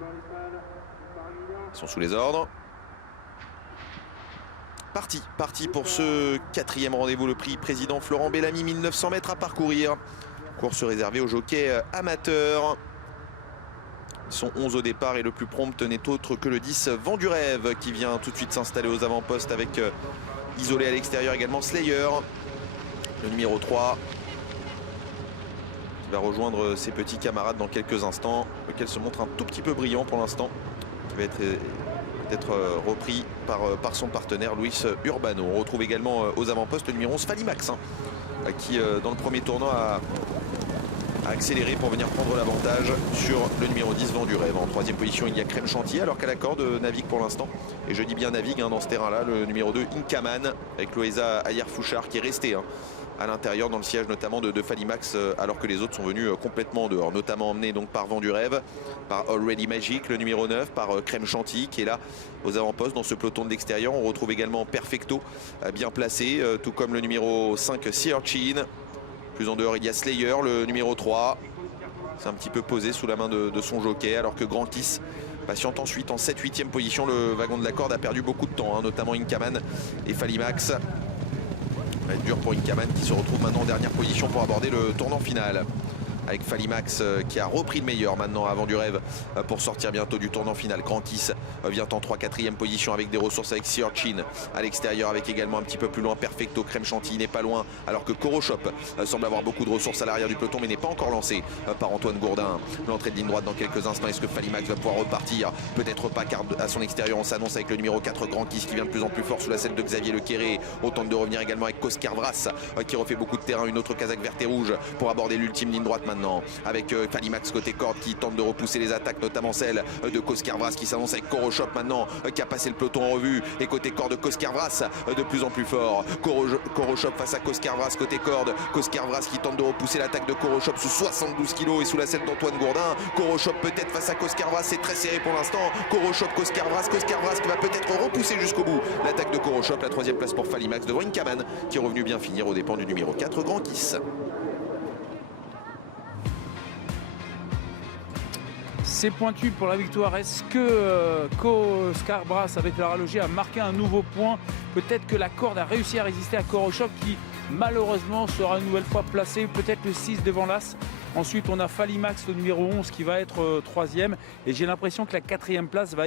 Ils sont sous les ordres. Parti pour ce 4e rendez-vous, le prix président Florent Bellamy, 1900 mètres à parcourir. Course réservée aux jockeys amateurs. Ils sont 11 au départ et le plus prompt n'est autre que le 10 Vent du Rêve qui vient tout de suite s'installer aux avant-postes avec isolé à l'extérieur également Slayer. Le numéro 3 qui va rejoindre ses petits camarades dans quelques instants, lequel se montre un tout petit peu brillant pour l'instant, qui va être peut-être repris par son partenaire Luis Urbano. On retrouve également aux avant-postes le numéro 11 Falimax qui dans le premier tournoi a accéléré pour venir prendre l'avantage sur le numéro 10 Vent du Rêve. En 3e position il y a Crème Chantier alors qu'à la corde navigue pour l'instant, et je dis bien navigue dans ce terrain là, le numéro 2 Inkaman avec Loesa Ayer-Fouchard qui est resté à l'intérieur dans le siège notamment de Falimax, alors que les autres sont venus complètement en dehors, notamment emmenés donc par Vent du Rêve, par Already Magic le numéro 9, par Crème Chantilly qui est là aux avant-postes dans ce peloton de l'extérieur. On retrouve également Perfecto bien placé, tout comme le numéro 5 Sea Urchin. Plus en dehors il y a Slayer le numéro 3, c'est un petit peu posé sous la main de son jockey, alors que Grand Kiss patiente ensuite en 7-8e position. Le wagon de la corde a perdu beaucoup de temps, notamment Inkaman et Falimax. Ça va être dur pour Inkaman qui se retrouve maintenant en dernière position pour aborder le tournant final. Avec Falimax qui a repris le meilleur maintenant avant du rêve pour sortir bientôt du tournant final. Grand Kiss vient en 3-4e position avec des ressources avec Sea Urchin à l'extérieur, avec également un petit peu plus loin Perfecto. Crème Chantilly n'est pas loin alors que Coroshop semble avoir beaucoup de ressources à l'arrière du peloton mais n'est pas encore lancé par Antoine Gourdin. L'entrée de ligne droite dans quelques instants. Est-ce que Falimax va pouvoir repartir? Peut-être pas, car à son extérieur on s'annonce avec le numéro 4 Grand Kiss qui vient de plus en plus fort sous la selle de Xavier Lequéré. On tente de revenir également avec Coscar Vras qui refait beaucoup de terrain, une autre casaque verte et rouge pour aborder l'ultime ligne droite maintenant, avec Falimax côté corde qui tente de repousser les attaques, notamment celle de Coscar Vras qui s'annonce avec Coroshop maintenant qui a passé le peloton en revue, et côté corde Coscar Vras de plus en plus fort. Coroshop face à Coscar Vras côté corde. Coscar Vras qui tente de repousser l'attaque de Coroshop sous 72 kg et sous la selle d'Antoine Gourdin. Coroshop peut-être face à Coscar Vras, c'est très serré pour l'instant. Coroshop, Coscar Vras qui va peut-être repousser jusqu'au bout l'attaque de Coroshop. La 3e place pour Falimax devant Inkaman qui est revenu bien finir aux dépens du numéro 4 Grand Kiss. C'est pointu pour la victoire. Est-ce que Coscar Vras avec la rallongée a marqué un nouveau point? Peut-être que la corde a réussi à résister à Coroshop qui malheureusement sera une nouvelle fois placé, peut-être le 6 devant l'As. Ensuite on a Falimax le numéro 11 qui va être 3e, et j'ai l'impression que la 4e place va